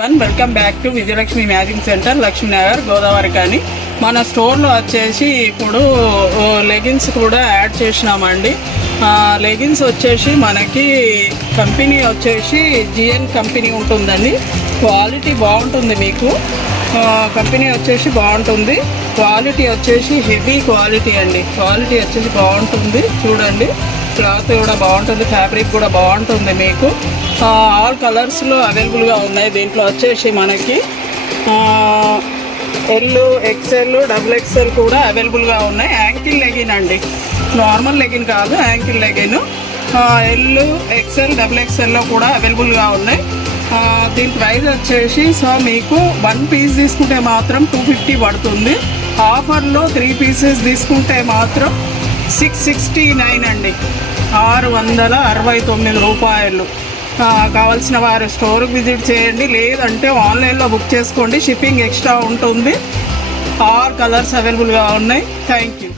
Welcome back to Vijayalakshmi matching centre, Lakshmi Nagar, Godavari. కానీ మన స్టోర్లో వచ్చేసి ఇప్పుడు లెగిన్స్ కూడా యాడ్ చేసినామండి. లెగిన్స్ వచ్చేసి మనకి కంపెనీ వచ్చేసి జిఎన్ కంపెనీ ఉంటుందండి. క్వాలిటీ బాగుంటుంది, మీకు కంపెనీ వచ్చేసి బాగుంటుంది. క్వాలిటీ వచ్చేసి హెవీ క్వాలిటీ అండి. క్వాలిటీ వచ్చేసి బాగుంటుంది, చూడండి. క్లాత్ కూడా బాగుంటుంది, ఫ్యాబ్రిక్ కూడా బాగుంటుంది. మీకు ఆల్ కలర్స్లో అవైలబుల్గా ఉన్నాయి. దీంట్లో వచ్చేసి మనకి ఎల్, ఎక్స్ఎల్, డబుల్ ఎక్స్ఎల్ కూడా అవైలబుల్గా ఉన్నాయి. యాంకిల్ లెగిన్ అండి, నార్మల్ లెగిన్ కాదు, ankle legging. L, XL, double ఎక్స్ఎల్లో కూడా అవైలబుల్గా ఉన్నాయి. దీని ప్రైస్ వచ్చేసి మీకు 1 పీస్ తీసుకుంటే మాత్రం 250 పడుతుంది. ఆఫర్లో 3 పీసెస్ తీసుకుంటే మాత్రం 669 అండి, 669 రూపాయలు. కావాల్సిన వారు స్టోర్కి విజిట్ చేయండి, లేదంటే ఆన్లైన్లో బుక్ చేసుకోండి. షిప్పింగ్ ఎక్స్ట్రా ఉంటుంది. 6 కలర్స్ అవైలబుల్గా ఉన్నాయి. Thank you.